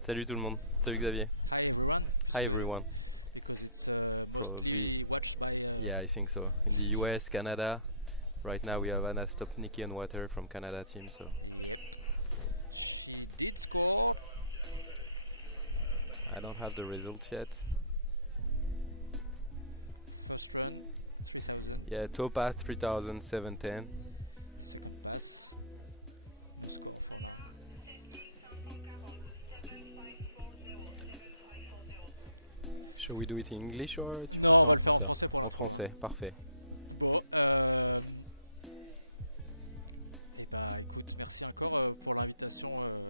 Salut tout le monde. Salut Xavier. Hi everyone. Probably, yeah, I think so. In the US, Canada, right now we have Anna Stopnicki and Water from Canada team, so. I don't have the results yet. Yeah, Topaz 3710. Shall we do it in English or tu préfères en français? En français, parfait.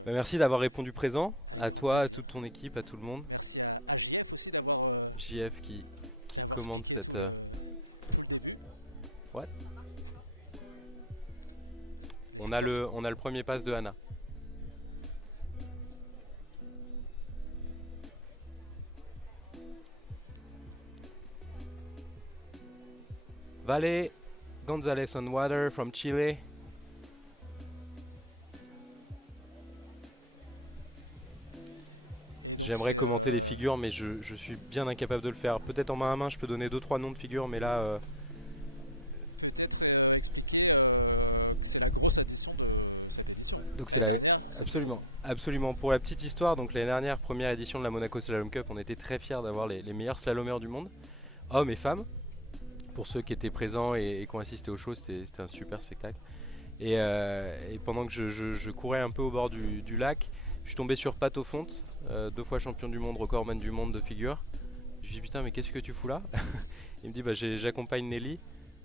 Bah, merci d'avoir répondu présent, à toi, à toute ton équipe, à tout le monde. JF qui commande cette... What? On a le premier pass de Anna. Vale Gonzalez on Water from Chile. J'aimerais commenter les figures, mais je suis bien incapable de le faire. Peut-être en main à main, je peux donner 2-3 noms de figures, mais là... Donc c'est absolument. Pour la petite histoire, donc l'année dernière, première édition de la Monaco Slalom Cup, on était très fiers d'avoir les meilleurs slalomeurs du monde, hommes et femmes. Pour ceux qui étaient présents et qui ont assisté au show, c'était un super spectacle. Et pendant que je courais un peu au bord du lac, je suis tombé sur Pat Fonte, 2 fois champion du monde, recordman du monde de figure. Je lui dis putain mais qu'est-ce que tu fous là? Il me dit bah j'accompagne Nelly.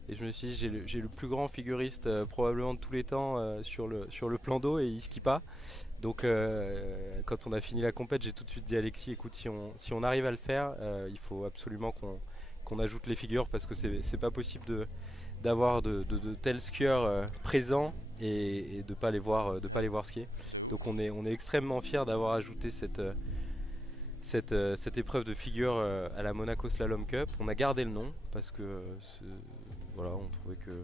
Et je me suis dit j'ai le plus grand figuriste probablement de tous les temps sur le plan d'eau et il skie pas. Donc quand on a fini la compète, j'ai tout de suite dit à Alexis écoute si on arrive à le faire, il faut absolument qu'on ajoute les figures parce que c'est pas possible d'avoir de tels skieurs présents et de pas les voir skier. Donc on est extrêmement fiers d'avoir ajouté cette épreuve de figure à la Monaco Slalom Cup. On a gardé le nom parce que voilà, on trouvait que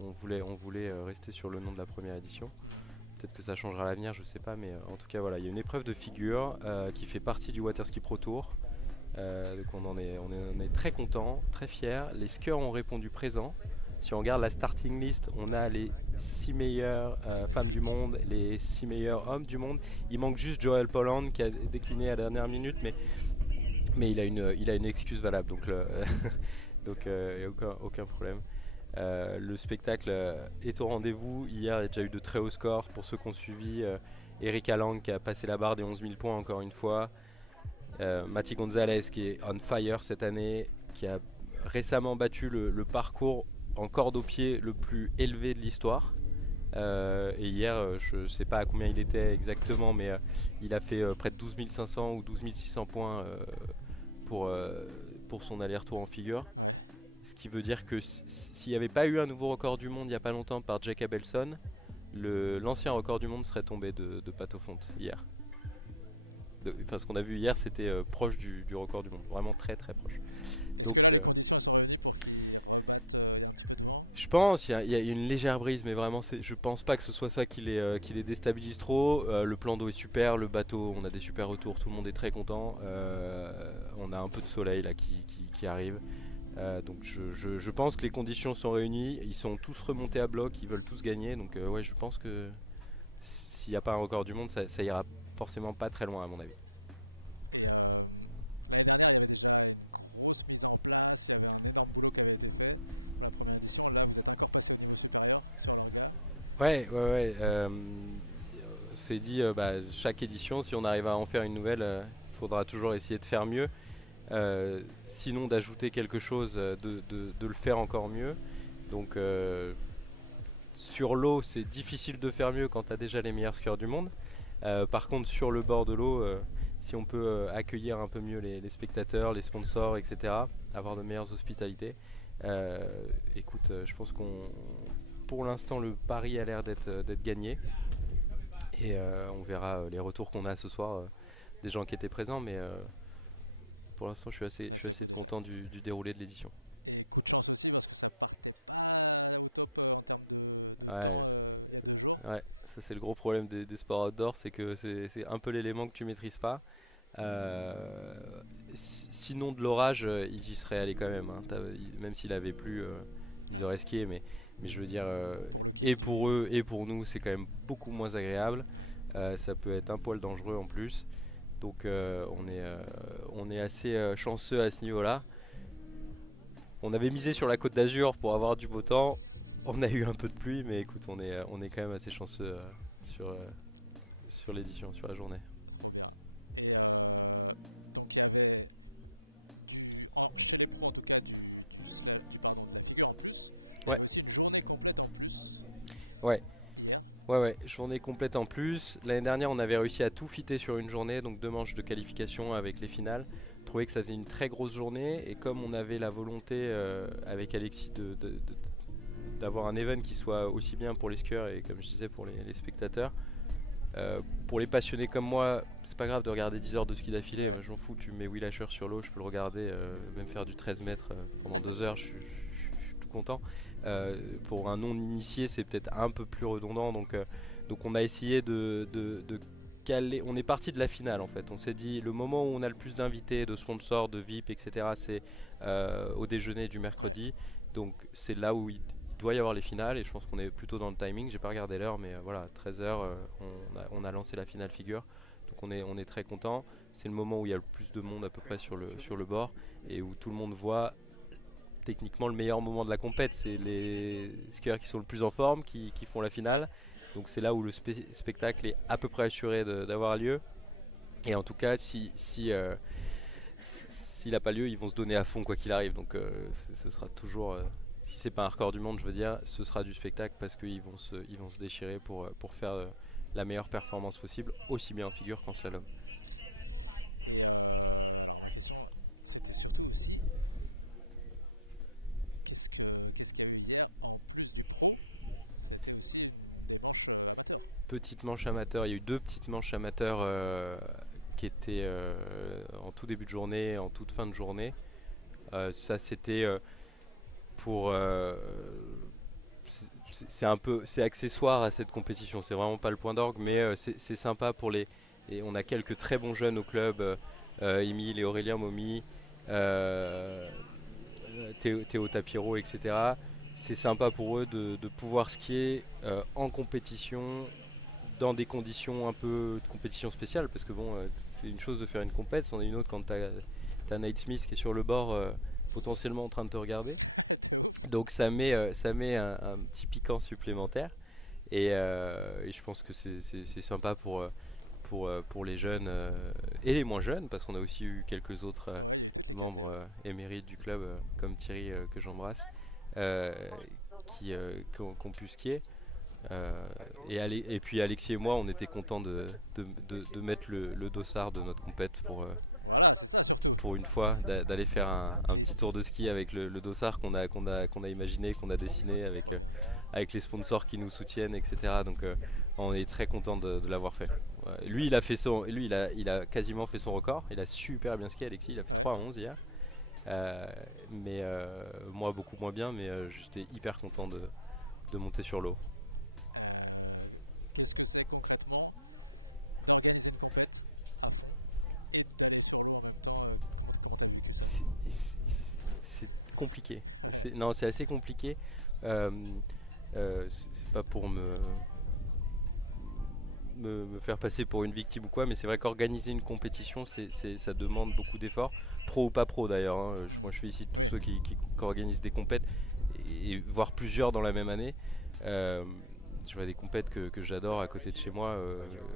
on voulait rester sur le nom de la première édition. Peut-être que ça changera à l'avenir, je sais pas, mais en tout cas voilà, il y a une épreuve de figure qui fait partie du Waterski Pro Tour. Donc on est très content, très fiers. Les skieurs ont répondu présent. Si on regarde la starting list, on a les 6 meilleures femmes du monde, les 6 meilleurs hommes du monde. Il manque juste Joel Polland qui a décliné à la dernière minute, mais il a une excuse valable, donc donc il n'y a aucun problème. Le spectacle est au rendez-vous. Hier, il y a déjà eu de très hauts scores pour ceux qui ont suivi. Eric Allang qui a passé la barre des 11 000 points encore une fois. Mati Gonzalez qui est on fire cette année, qui a récemment battu le parcours en corde au pied le plus élevé de l'histoire. Et hier, je ne sais pas à combien il était exactement, mais il a fait près de 12 500 ou 12 600 points pour son aller-retour en figure. Ce qui veut dire que s'il n'y avait pas eu un nouveau record du monde il n'y a pas longtemps par Jack Abelson, l'ancien record du monde serait tombé de Pat Fonte hier. Enfin, ce qu'on a vu hier, c'était proche du record du monde, vraiment très très proche. Donc, je pense, il y a une légère brise, mais vraiment, je pense pas que ce soit ça qui les déstabilise trop. Le plan d'eau est super, le bateau, on a des super retours, tout le monde est très content. On a un peu de soleil là qui arrive. Donc je pense que les conditions sont réunies, ils sont tous remontés à bloc, ils veulent tous gagner. Donc ouais, je pense que s'il n'y a pas un record du monde, ça ira forcément pas très loin à mon avis. Ouais. C'est dit, chaque édition, si on arrive à en faire une nouvelle, il faudra toujours essayer de faire mieux. Sinon d'ajouter quelque chose, de le faire encore mieux. Donc sur l'eau, c'est difficile de faire mieux quand tu as déjà les meilleurs skieurs du monde. Par contre, sur le bord de l'eau, si on peut accueillir un peu mieux les spectateurs, les sponsors, etc., avoir de meilleures hospitalités, écoute, je pense pour l'instant, le pari a l'air d'être gagné. Et on verra les retours qu'on a ce soir des gens qui étaient présents. Mais pour l'instant, je suis assez content du déroulé de l'édition. Ouais, Ça c'est le gros problème des sports outdoor, c'est que c'est un peu l'élément que tu maîtrises pas. Euh, Sinon de l'orage, ils y seraient allés quand même, hein. Même s'il avait plu, ils auraient skié, mais je veux dire, et pour eux et pour nous, c'est quand même beaucoup moins agréable. Ça peut être un poil dangereux en plus. Donc on est assez chanceux à ce niveau-là. On avait misé sur la Côte d'Azur pour avoir du beau temps. On a eu un peu de pluie, mais écoute, on est quand même assez chanceux sur, euh, sur l'édition, sur la journée. Ouais, ouais, ouais, journée complète en plus. L'année dernière, on avait réussi à tout fitter sur une journée, donc 2 manches de qualification avec les finales. Je trouvais que ça faisait une très grosse journée, et comme on avait la volonté avec Alexis d'avoir un event qui soit aussi bien pour les skieurs et comme je disais pour les spectateurs. Pour les passionnés comme moi, c'est pas grave de regarder 10 heures de ski d'affilée. Moi, je m'en fous, tu mets Will Asher sur l'eau, je peux le regarder, même faire du 13 mètres pendant 2 heures, je suis tout content. Pour un non-initié, c'est peut-être un peu plus redondant, donc on a essayé de caler. On est parti de la finale en fait. On s'est dit, le moment où on a le plus d'invités, de sponsors, de VIP, etc., c'est au déjeuner du mercredi. Donc c'est là où il doit y avoir les finales et je pense qu'on est plutôt dans le timing. J'ai pas regardé l'heure, mais voilà, 13 h, on a lancé la finale figure. Donc on est très content. C'est le moment où il y a le plus de monde à peu près sur le bord et où tout le monde voit techniquement le meilleur moment de la compète. C'est les skieurs qui sont le plus en forme qui font la finale. Donc c'est là où le spectacle est à peu près assuré d'avoir lieu. Et en tout cas, s'il n'a pas lieu, ils vont se donner à fond quoi qu'il arrive. Donc ce sera toujours, si c'est pas un record du monde, je veux dire, ce sera du spectacle parce ils vont se déchirer pour faire la meilleure performance possible, aussi bien en figure qu'en slalom. Petite manche amateur, il y a eu 2 petites manches amateurs qui étaient en tout début de journée, en toute fin de journée. Ça c'était pour c'est un peu c'est accessoire à cette compétition, c'est vraiment pas le point d'orgue, mais c'est sympa pour les et on a quelques très bons jeunes au club, Émile et Aurélien Momi, euh, Théo Tapiro, etc. C'est sympa pour eux de pouvoir skier en compétition dans des conditions un peu de compétition spéciale parce que bon c'est une chose de faire une compète, c'en est une autre quand t'as Nate Smith qui est sur le bord potentiellement en train de te regarder. Donc ça met un petit piquant supplémentaire et je pense que c'est sympa pour les jeunes et les moins jeunes parce qu'on a aussi eu quelques autres membres émérites du club comme Thierry que j'embrasse euh, qui ont pu skier. Et puis Alexis et moi on était contents de mettre le dossard de notre compète pour une fois d'aller faire un petit tour de ski avec le dossard qu'on a imaginé, qu'on a dessiné avec les sponsors qui nous soutiennent, etc. Donc on est très content de l'avoir fait. Ouais. Lui, il a quasiment fait son record. Il a super bien skié, Alexis. Il a fait 3,11 hier. Mais moi, beaucoup moins bien. Mais j'étais hyper content de monter sur l'eau. C'est compliqué. Non, c'est assez compliqué. Euh, c'est pas pour me faire passer pour une victime ou quoi, mais c'est vrai qu'organiser une compétition, ça demande beaucoup d'efforts, pro ou pas pro d'ailleurs, hein. Moi je félicite tous ceux qui organisent des compètes, et voire plusieurs dans la même année. Euh, je vois des compètes que j'adore à côté de chez moi,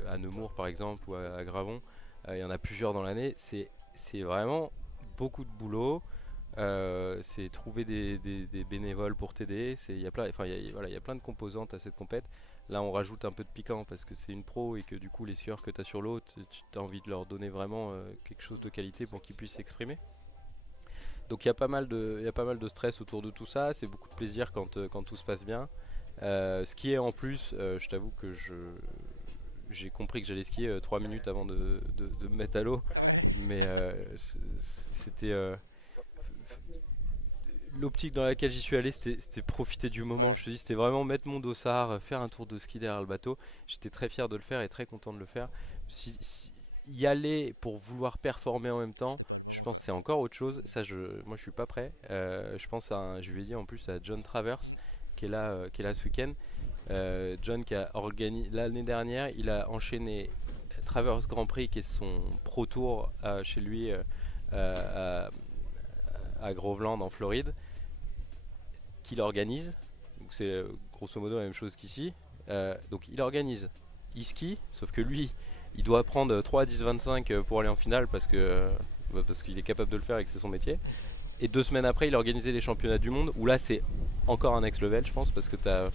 à Nemours par exemple, ou à Gravon. Il y en a plusieurs dans l'année. C'est vraiment beaucoup de boulot. C'est trouver des bénévoles pour t'aider. Il y a plein, enfin, voilà, il y a plein de composantes à cette compète. Là, on rajoute un peu de piquant parce que c'est une pro et que du coup, les skieurs que tu as sur l'eau, tu as envie de leur donner vraiment quelque chose de qualité pour qu'ils puissent s'exprimer. Donc, il y a pas mal de stress autour de tout ça. C'est beaucoup de plaisir quand tout se passe bien. Ce qui est en plus, je t'avoue que j'ai compris que j'allais skier 3 minutes avant de me mettre à l'eau. Mais c'était l'optique dans laquelle j'y suis allé, c'était profiter du moment. Je te dis, c'était vraiment mettre mon dossard, faire un tour de ski derrière le bateau. J'étais très fier de le faire et très content de le faire. Si y aller pour vouloir performer en même temps, je pense que c'est encore autre chose. Ça, moi, je suis pas prêt. Je pense je lui ai dit en plus à John Travers, qui est là ce week-end. John qui a organisé l'année dernière, il a enchaîné Travers Grand Prix, qui est son Pro Tour chez lui à, à Groveland en Floride, qu'il organise. Donc c'est grosso modo la même chose qu'ici. Donc il organise, il skie, sauf que lui, il doit prendre 3 10 25 pour aller en finale parce qu'il est capable de le faire et que c'est son métier. Et 2 semaines après, il a organisé les championnats du monde où là c'est encore un next level, je pense, parce que tu as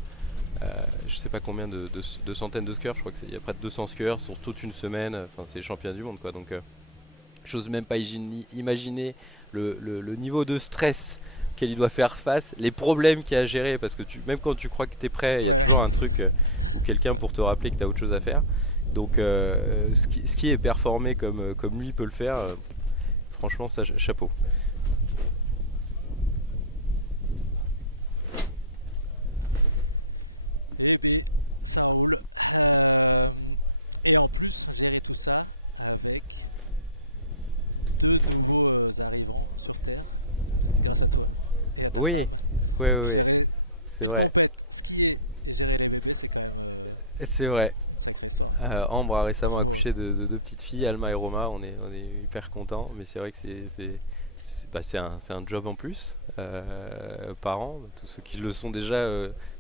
je sais pas combien de centaines de skieurs, je crois qu'il y a près de 200 skieurs sur toute une semaine. Enfin, c'est les championnats du monde quoi. Donc j'ose même pas imaginer le niveau de stress auquel il doit faire face, les problèmes qu'il y a à gérer, parce que même quand tu crois que tu es prêt, il y a toujours un truc ou quelqu'un pour te rappeler que tu as autre chose à faire. Donc ce qui est performé comme lui peut le faire, franchement ça, chapeau. Oui, oui, oui, oui. C'est vrai, c'est vrai. Ambre a récemment accouché de 2 petites filles, Alma et Roma. On est hyper contents, mais c'est vrai que c'est un job en plus par an. Tous ceux qui le sont déjà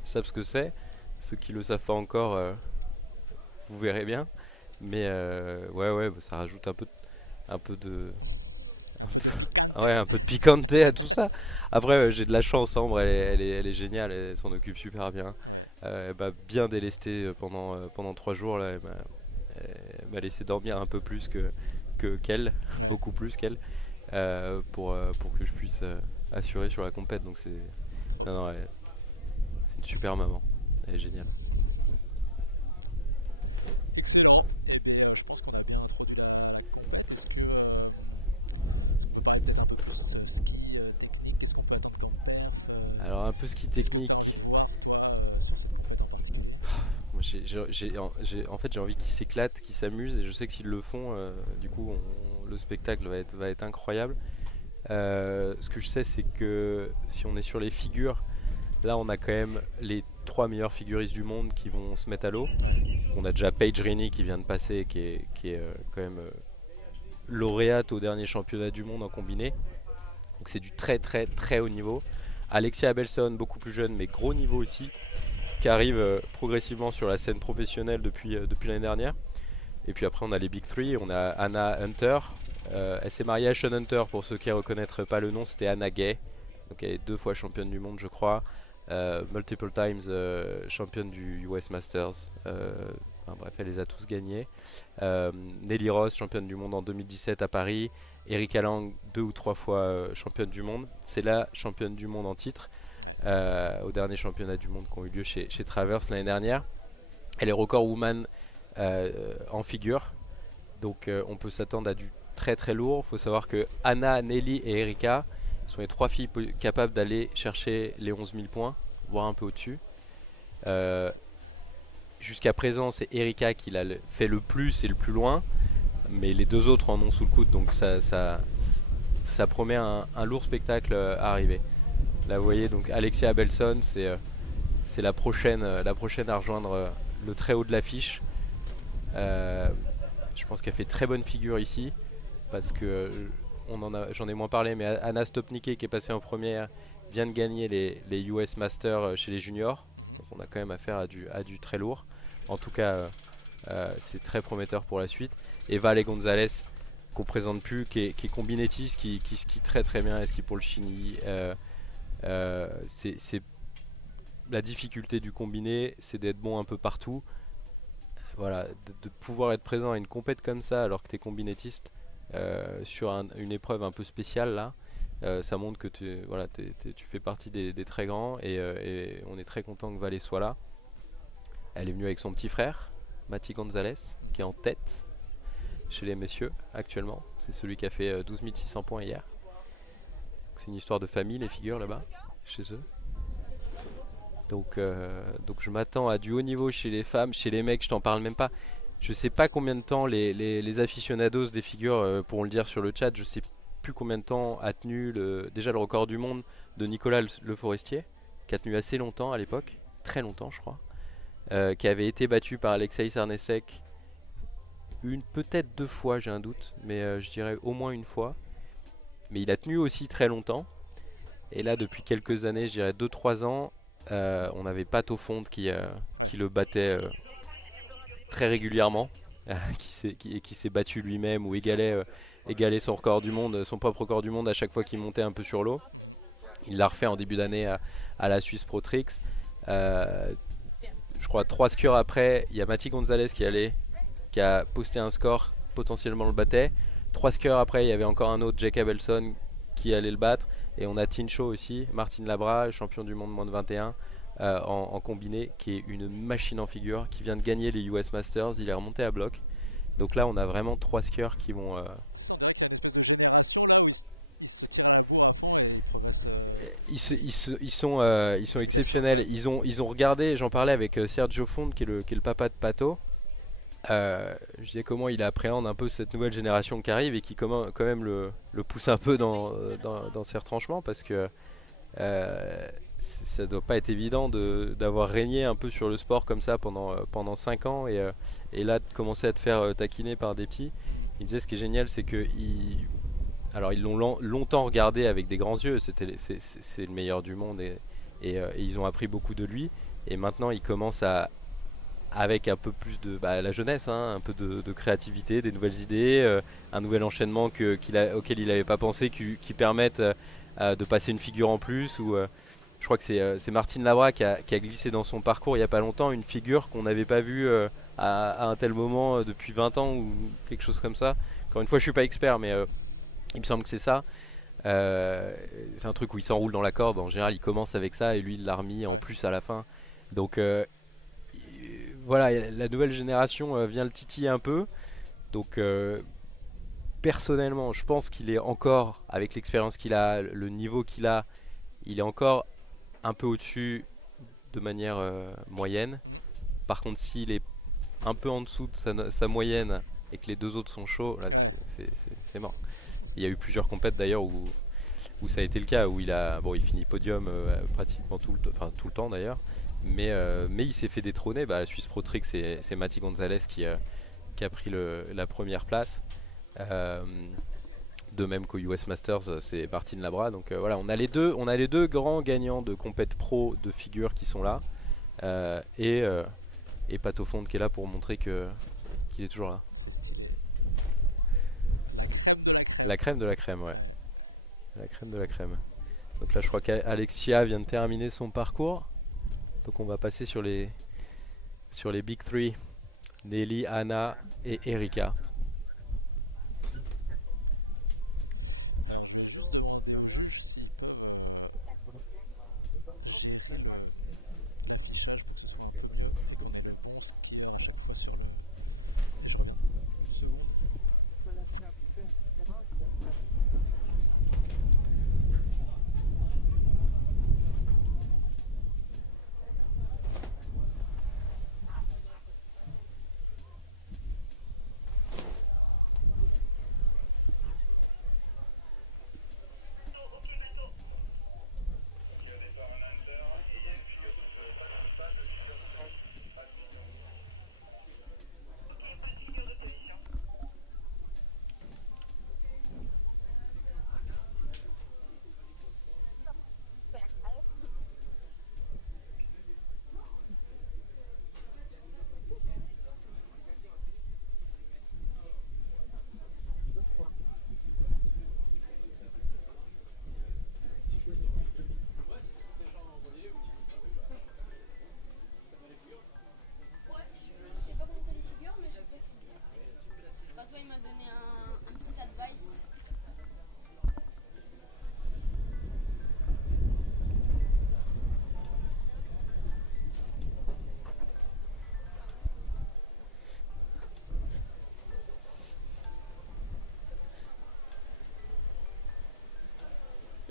savent ce que c'est. Ceux qui le savent pas encore, vous verrez bien. Mais ouais, ouais, bah, ça rajoute un peu de, ouais, un peu de piquanté à tout ça. Après, j'ai de la chance, Ambre, elle est géniale, elle s'en occupe super bien. Elle m'a bien délesté pendant 3 jours là. Elle m'a laissé dormir un peu plus qu'elle, beaucoup plus qu'elle, pour que je puisse assurer sur la compète. Donc non, non, c'est une super maman, elle est géniale. Alors un peu ski technique. Moi, en fait, j'ai envie qu'ils s'éclatent, qu'ils s'amusent, et je sais que s'ils le font, du coup, le spectacle va être incroyable. Ce que je sais, c'est que si on est sur les figures, là, on a quand même les 3 meilleurs figuristes du monde qui vont se mettre à l'eau. On a déjà Paige Rainey qui vient de passer, qui est quand même lauréate au dernier championnat du monde en combiné. Donc c'est du très très très haut niveau. Alexia Abelson, beaucoup plus jeune, mais gros niveau aussi, qui arrive progressivement sur la scène professionnelle depuis l'année dernière. Et puis après on a les Big Three, on a Anna Hunter. Elle s'est mariée à Sean Hunter, pour ceux qui ne reconnaîtraient pas le nom, c'était Anna Gay. Donc elle est 2 fois championne du monde je crois. Multiple times championne du US Masters. Enfin, bref, elle les a tous gagnés. Nelly Ross, championne du monde en 2017 à Paris. Erika Lang, 2 ou 3 fois championne du monde. C'est la championne du monde en titre au dernier championnat du monde qui ont eu lieu chez Travers l'année dernière. Elle est record woman en figure. Donc on peut s'attendre à du très très lourd. Il faut savoir que Anna, Nelly et Erika sont les 3 filles capables d'aller chercher les 11 000 points, voire un peu au-dessus. Euh, Jusqu'à présent, c'est Erika qui l'a fait le plus et le plus loin, mais les 2 autres en ont sous le coude, donc ça promet un lourd spectacle à arriver. Là, vous voyez, donc Alexia Abelson, c'est la prochaine à rejoindre le très haut de l'affiche. Je pense qu'elle fait très bonne figure ici, parce que j'en ai moins parlé, mais Anna Stopniké qui est passée en première vient de gagner les US Masters chez les juniors. Donc on a quand même affaire à du très lourd. En tout cas, c'est très prometteur pour la suite. Et Vale Gonzalez, qu'on présente plus, qui est combinettiste, qui skie très très bien, et skie pour le Chini. C'est la difficulté du combiné, c'est d'être bon un peu partout. Voilà, de pouvoir être présent à une compète comme ça alors que tu es combinettiste sur une épreuve un peu spéciale là, ça montre que voilà, tu fais partie des très grands, et on est très content que Valé soit là. Elle est venue avec son petit frère, Mati Gonzalez, qui est en tête chez les messieurs actuellement. C'est celui qui a fait 12 600 points hier. C'est une histoire de famille, les figures là-bas, chez eux. Donc je m'attends à du haut niveau chez les femmes, chez les mecs, je t'en parle même pas. Je sais pas combien de temps les aficionados des figures pourront le dire sur le chat. Je sais plus combien de temps a tenu déjà le record du monde de Nicolas Le Forestier, qui a tenu assez longtemps à l'époque, très longtemps je crois, qui avait été battu par Alexei Sarnesek peut-être deux fois, j'ai un doute, mais je dirais au moins une fois. Mais il a tenu aussi très longtemps. Et là, depuis quelques années, je dirais 2-3 ans, on avait Pat Aufonde qui le battait très régulièrement, qui s'est battu lui-même ou égalait son record du monde, son propre record du monde à chaque fois qu'il montait un peu sur l'eau. Il l'a refait en début d'année à la Swiss Pro Tricks. Je crois 3 skieurs après, il y a Mati Gonzalez qui a posté un score, potentiellement le battait. 3 skieurs après, il y avait encore un autre, Jacob Elson, qui allait le battre. Et on a Tincho aussi, Martin Labra, champion du monde moins de 21 en combiné, qui est une machine en figure, qui vient de gagner les US Masters. Il est remonté à bloc. Donc là, on a vraiment 3 skieurs qui vont. Ils sont exceptionnels. Ils ont regardé, j'en parlais avec Sergio Font, qui est le papa de Pato. Je disais comment il appréhende un peu cette nouvelle génération qui arrive et qui quand même le pousse un peu dans ses retranchements, parce que ça doit pas être évident d'avoir régné un peu sur le sport comme ça pendant 5 ans et là de commencer à te faire taquiner par des petits. Il me disait ce qui est génial, c'est que alors ils l'ont longtemps regardé avec des grands yeux, c'est le meilleur du monde et ils ont appris beaucoup de lui, et maintenant ils commencent avec un peu plus de la jeunesse, hein, un peu de créativité, des nouvelles idées, un nouvel enchaînement auquel il n'avait pas pensé, qui permettent de passer une figure en plus. Je crois que c'est Martine Labra qui a glissé dans son parcours il n'y a pas longtemps une figure qu'on n'avait pas vue à un tel moment depuis 20 ans ou quelque chose comme ça. Encore une fois, je suis pas expert, mais il me semble que c'est ça. C'est un truc où il s'enroule dans la corde. En général, il commence avec ça et lui, il l'a remis en plus à la fin. Donc voilà, la nouvelle génération vient le titiller un peu. Donc personnellement, je pense qu'il est encore, avec l'expérience qu'il a, le niveau qu'il a, il est encore un peu au-dessus de manière moyenne. Par contre, s'il est un peu en dessous de sa moyenne et que les deux autres sont chauds, là c'est mort. Il y a eu plusieurs compètes d'ailleurs où ça a été le cas, où il finit podium pratiquement tout le temps d'ailleurs. Mais il s'est fait détrôner. La Swiss Pro Trick, c'est Mati Gonzalez qui a pris la première place. De même qu'au US Masters, c'est Martin Labra. Donc voilà, on a les deux grands gagnants de compète pro de figure qui sont là. Et Pat Aufonde qui est là pour montrer qu'il est toujours là. La crème de la crème, ouais. La crème de la crème. Donc là, je crois qu'Alexia vient de terminer son parcours. Donc on va passer sur les Big Three. Nelly, Anna et Erika.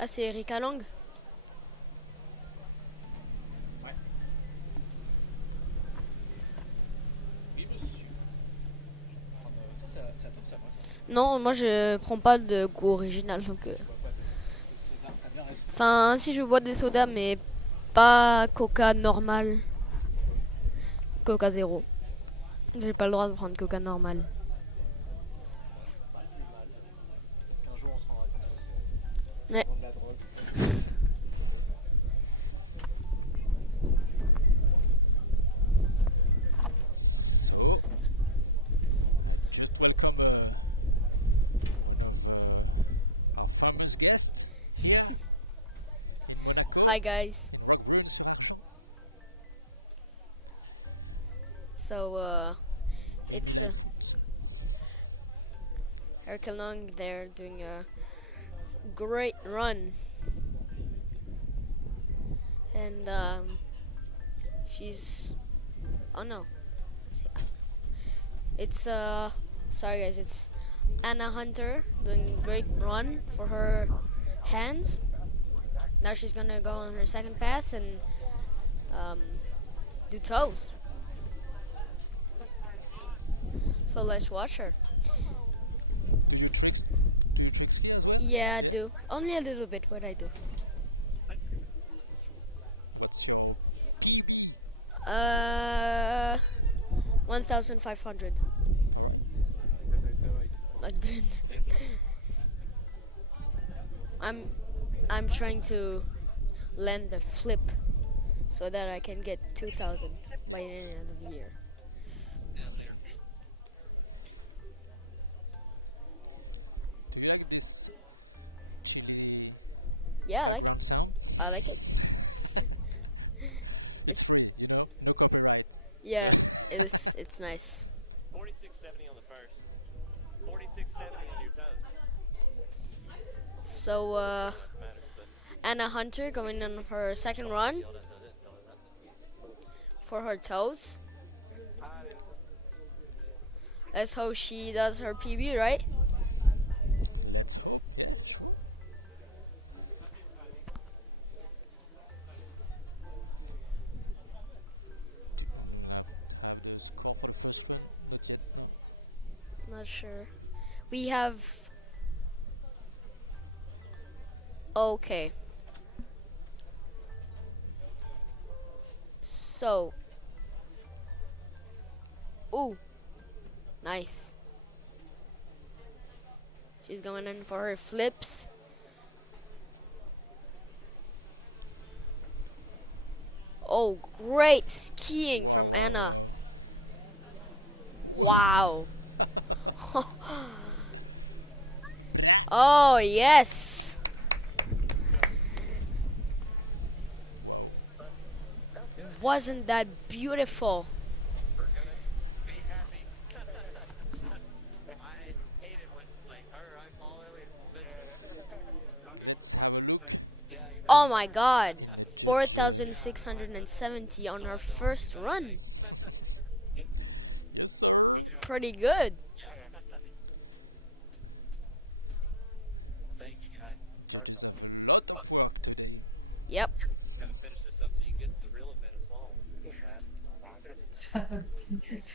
Ah, c'est Erika Lang. Non, moi je prends pas de goût original donc. Enfin, si je bois des sodas, mais pas Coca normal. Coca zéro. J'ai pas le droit de prendre Coca normal. Ouais. Hi guys. So it's Erika Lang. They're doing a great run, and she's oh no, it's sorry guys, it's Anna Hunter doing a great run for her hands. Now she's gonna go on her second pass and do toes. So let's watch her. Yeah, I do. Only a little bit, but I do. 1,500. Not good. I'm trying to land the flip so that I can get 2,000 by the end of the year. Yeah, I like it. I like it. It's yeah, it's nice. 46.70 on the first. 46.70 on your toes. So Anna Hunter going on her second run for her toes. Let's hope she does her PB right. Not sure. We have okay. So ooh, nice. She's going in for her flips. Oh, great skiing from Anna. Wow. Oh, yes. Wasn't that beautiful? Oh my god. 4,670 on our first run. Pretty good. Yep.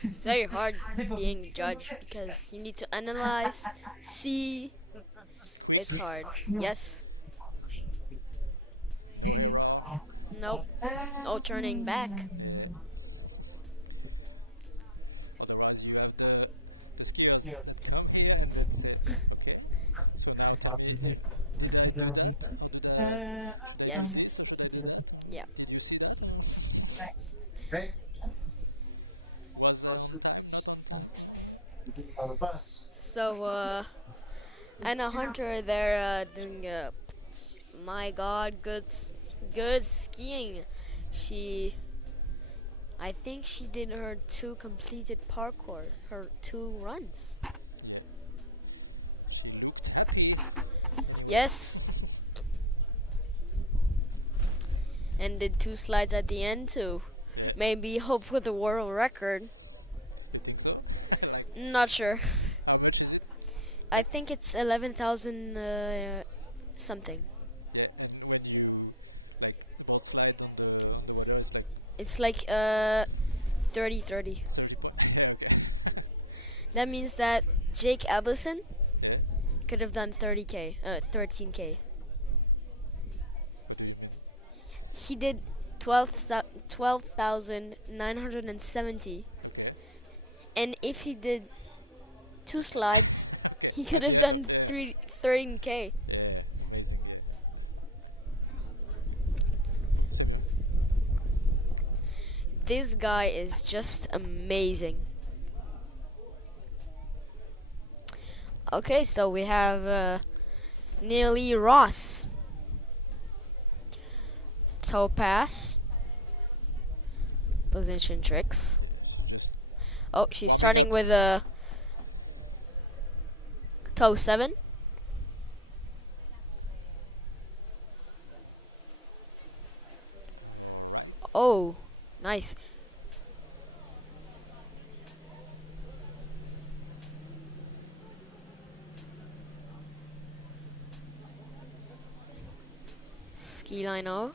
It's very hard being a judge because you need to analyze, see. It's hard. Yes. Nope. No turning back. Yes. Yeah. Okay. So Anna Hunter, they're doing my god, good skiing. I think she did her 2 completed parkour, her 2 runs. Yes. And did 2 slides at the end too. Maybe hope for the world record. Not sure. I think it's 11,000 something. It's like 30-30. That means that Jake Abelson could have done 13K. He did 12,970. And if he did 2 slides, he could have done 13K. This guy is just amazing. Okay, so we have Neely Ross. Toe pass. Position tricks. Oh, she's starting with a toe 7. Oh, nice. Ski line O.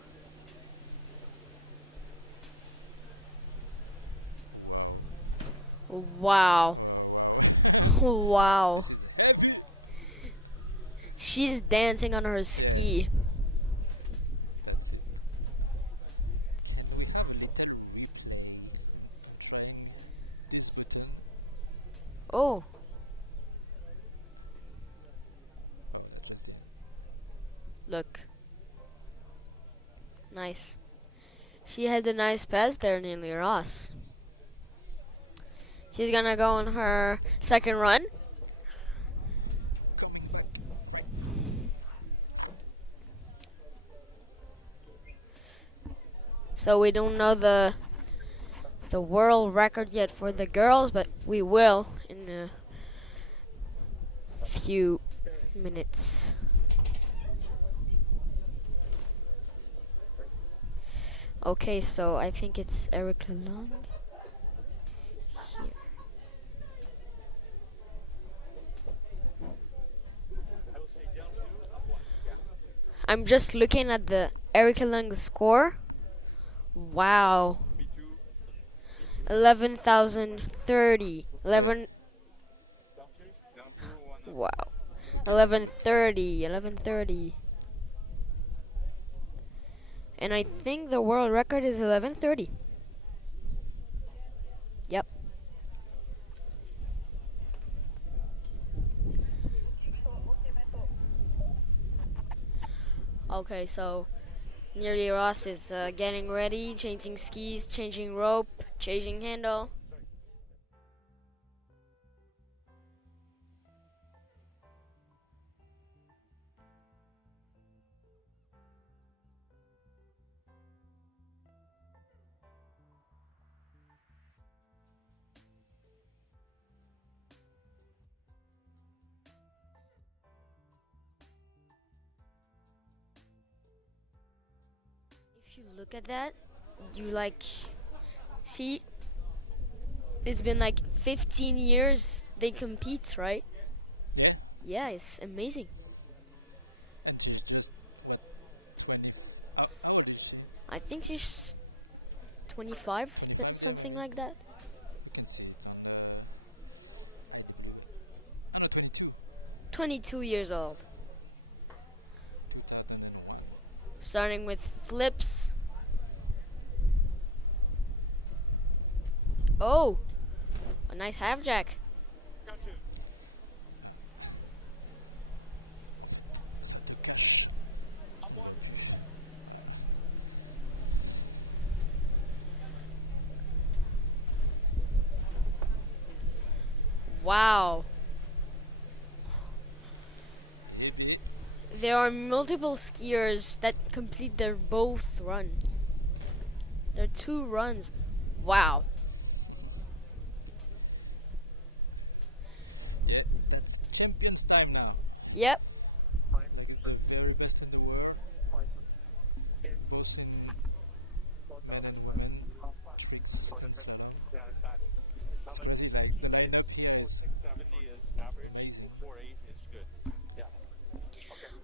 Wow. Wow. She's dancing on her ski. Oh. Look. Nice. She had a nice pass there, Neely Ross. She's gonna go on her second run. So we don't know the world record yet for the girls, but we will in a few minutes. Okay, so I think it's Erica Long. Here. I'm just looking at the Erica Long score. Wow. 11,030. 11. Wow. 1130. 1130. And I think the world record is 1130. Yep. Okay, so Neely Ross is getting ready, changing skis, changing rope, changing handle. If you look at that, you like see it's been like 15 years they compete, right? Yeah, it's amazing. I think she's 25, something like that. 22 years old. Starting with flips. Oh, a nice half jack. Wow. There are multiple skiers that complete their both runs. There are 2 runs. Wow. Yep.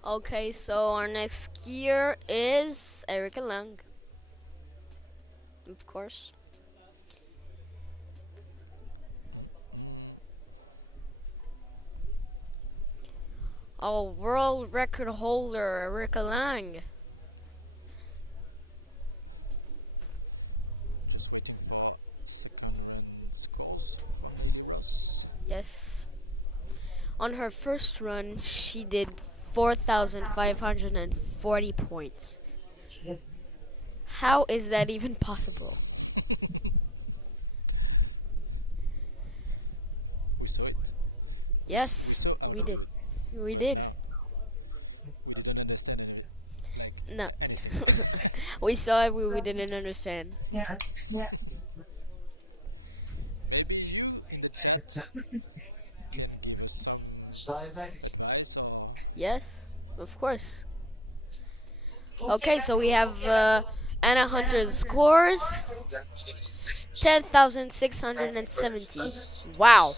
Okay, so our next skier is Erica Long. of course. Oh, world record holder Erica Lang. Yes. On her first run, she did 4,540 points. How is that even possible? Yes, we did. We did. No. We saw it, we didn't understand. Yeah. Yes, of course. Okay, so we have Anna Hunter's scores 10,670. Wow.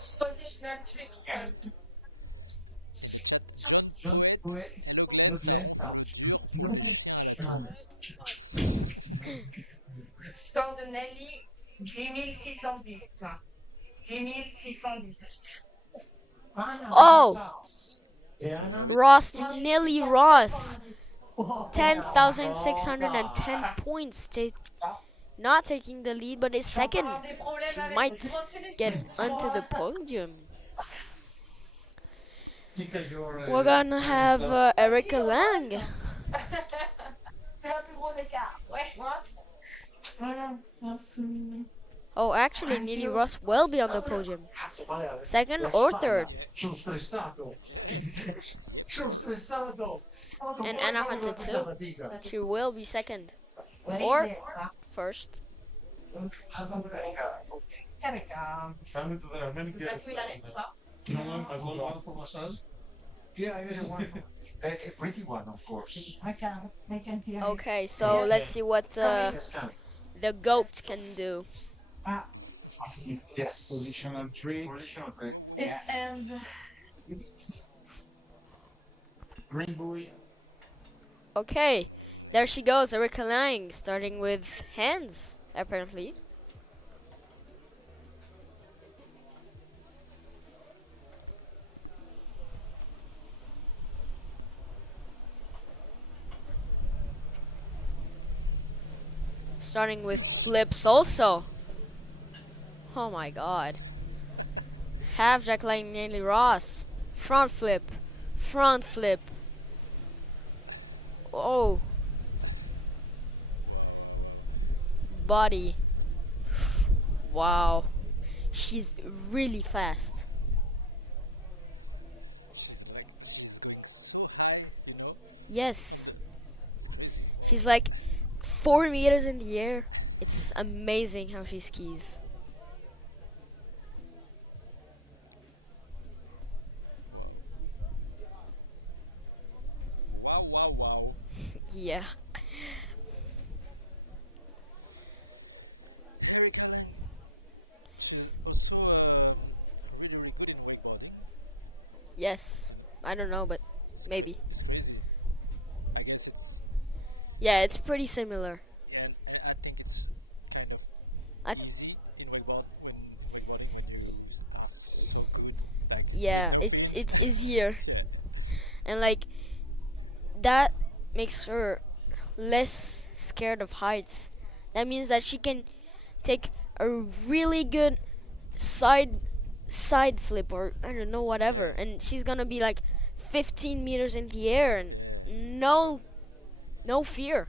Score de Nelly 10 610. 10 610. Oh, Ross, Nelly Ross, 10,610 points. Not taking the lead, but is second. She might get onto the podium. We're gonna have Erica Lang. Oh, actually, Nelly Ross will be on the podium. Second or third. And Anna Hunter too. She will be second. Or first. A pretty one, of course. I can hear. Okay, so let's see what the goat can do. Yes. Positional tree. Positional tree. It's and Green buoy. Okay, there she goes, Erica Lang, starting with hands, apparently. Starting with flips also. Oh my god. Half jack like Nelly Ross. Front flip. Front flip. Oh. Body. Wow. She's really fast. Yes. She's like 4 meters in the air. It's amazing how she skis. Yeah. Yes. I don't know, but maybe. Yeah, it's pretty similar. I yeah, it's easier, and like that makes her less scared of heights. That means that she can take a really good side flip, or I don't know, whatever, and she's gonna be like 15 meters in the air and no fear.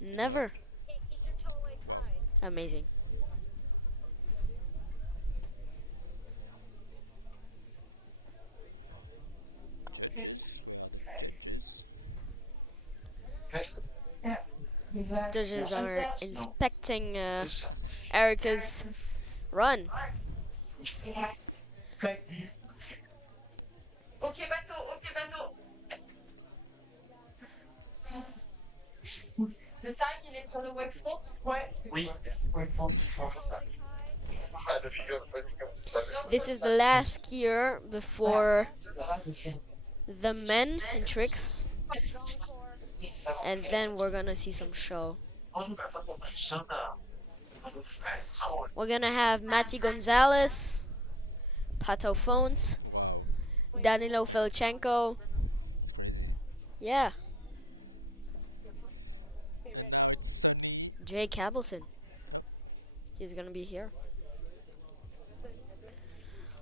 Never. Amazing. Judges are inspecting Erica's run. Ok bateau. Le time, il est sur le wakefront. Ouais. Oui. This is the last skier before the men in tricks. and then we're gonna see some show. 帮助感分布很深的，都是在韩文。 We're gonna have Mati Gonzalez, Pato Font, Danilo Felchenko. Yeah. Jay Cabelson. He's gonna be here.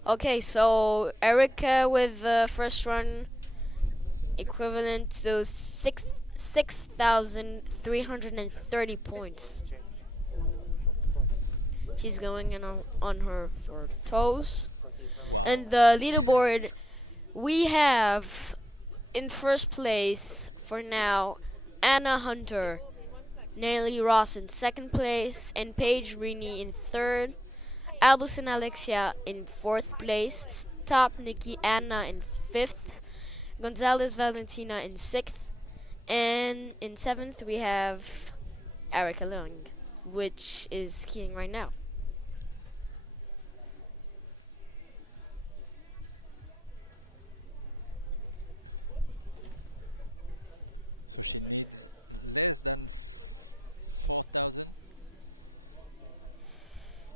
Okay, so Erica with the first run equivalent to 6,330 points. She's going in on her for toes. And the leaderboard, we have in first place for now Anna Hunter, Nelly Ross in second place, and Paige Rini in third. Albus and Alexia in fourth place. Stop Nikki Anna in fifth. Gonzalez Valentina in sixth. And in seventh we have Erica Leung, which is skiing right now.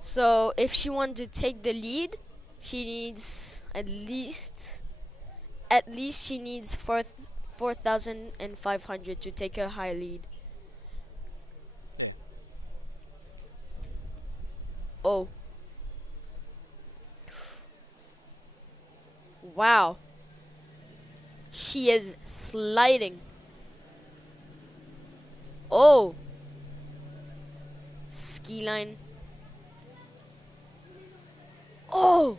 So if she wants to take the lead, she needs at least she needs 4,500 to take a high lead. Oh. Wow. She is sliding. Oh. Ski line. Oh!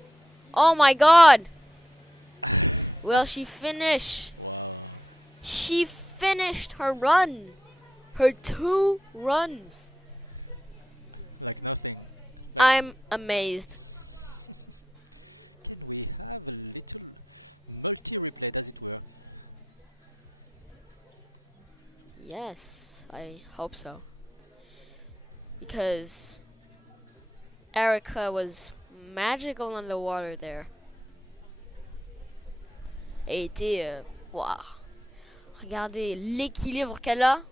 Oh my god! Well, she finished. She finished her run. Her 2 runs. I'm amazed. Yes, I hope so. Because Erica was magical on the water there. Et était, wow. Regardez l'équilibre qu'elle a.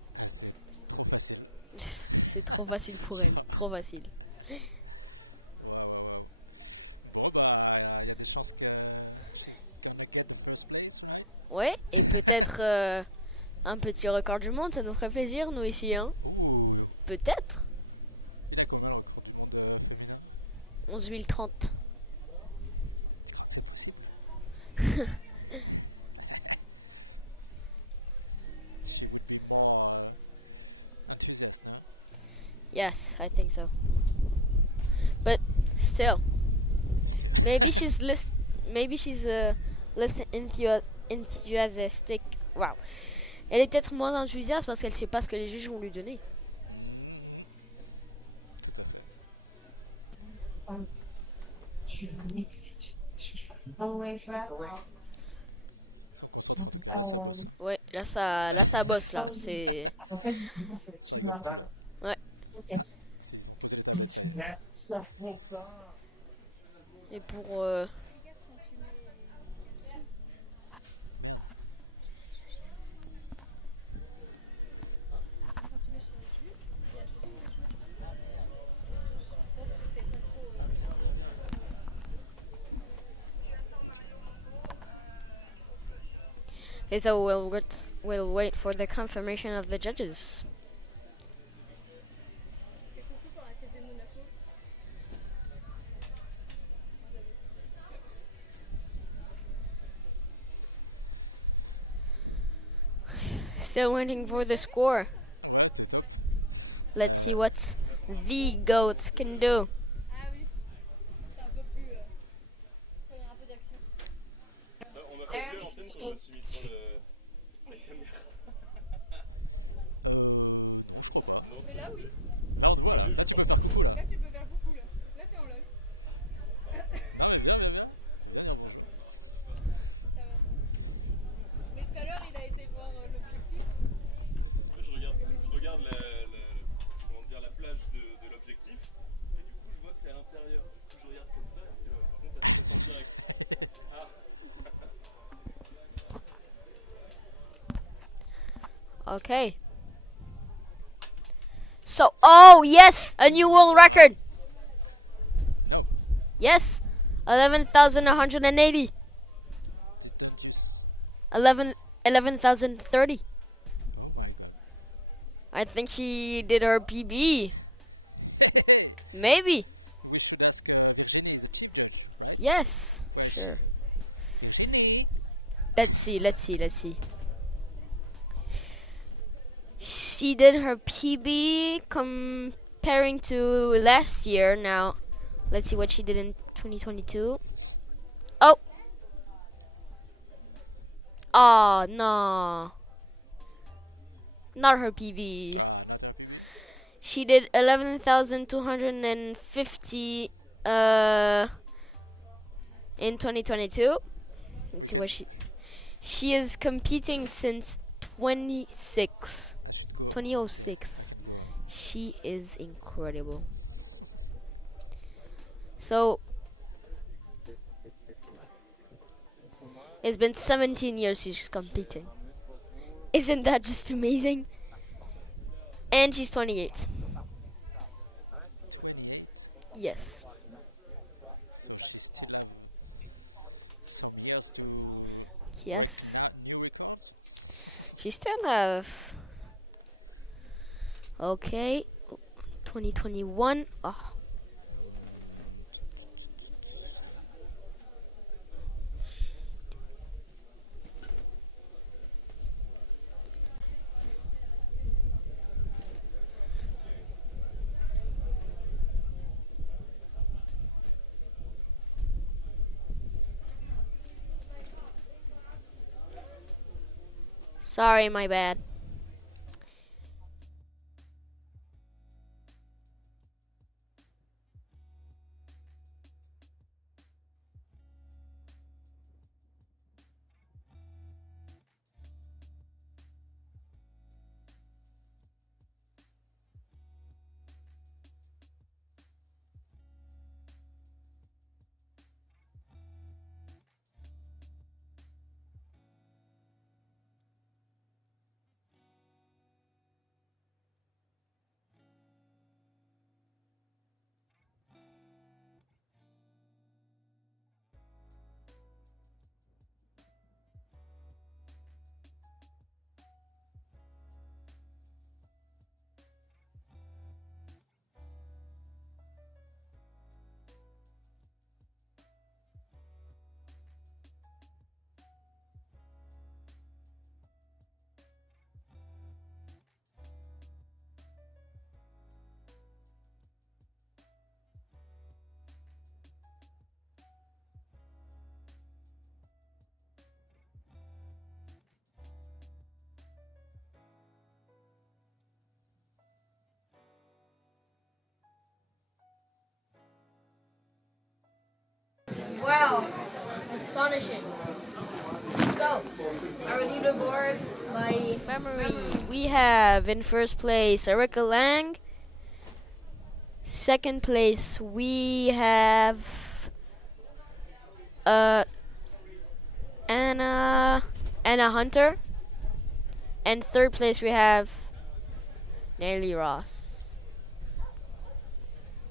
C'est trop facile pour elle, trop facile. Ouais, et peut-être un petit record du monde, ça nous ferait plaisir, nous ici, hein. Peut-être. 11 030. Yes, I think so. But still, maybe she's less enthusiastic. Wow. Elle est peut-être moins enthousiaste parce qu'elle sait pas ce que les juges vont lui donner. Ouais, là ça bosse là, c'est. Ouais. Et pour okay, so we'll wait for the confirmation of the judges. Still waiting for the score. Let's see what the GOAT can do. Okay. So, oh yes, a new world record. Yes, 11,180. 11,030. I think she did her PB. Maybe. Yes, sure. Let's see. She did her PB comparing to last year. Now, let's see what she did in 2022. Oh. Oh, no. Not her PB. She did 11,250 in 2022. Let's see what she is competing since 2006. She is incredible. So it's been 17 years she's competing. Isn't that just amazing? And she's 28. Yes. Yes. She still have. Okay. 2021. Oh. Sorry, my bad. Wow, astonishing. So, our leaderboard by memory, we have in first place Erica Lang. Second place we have Anna Hunter. And third place we have Nelly Ross.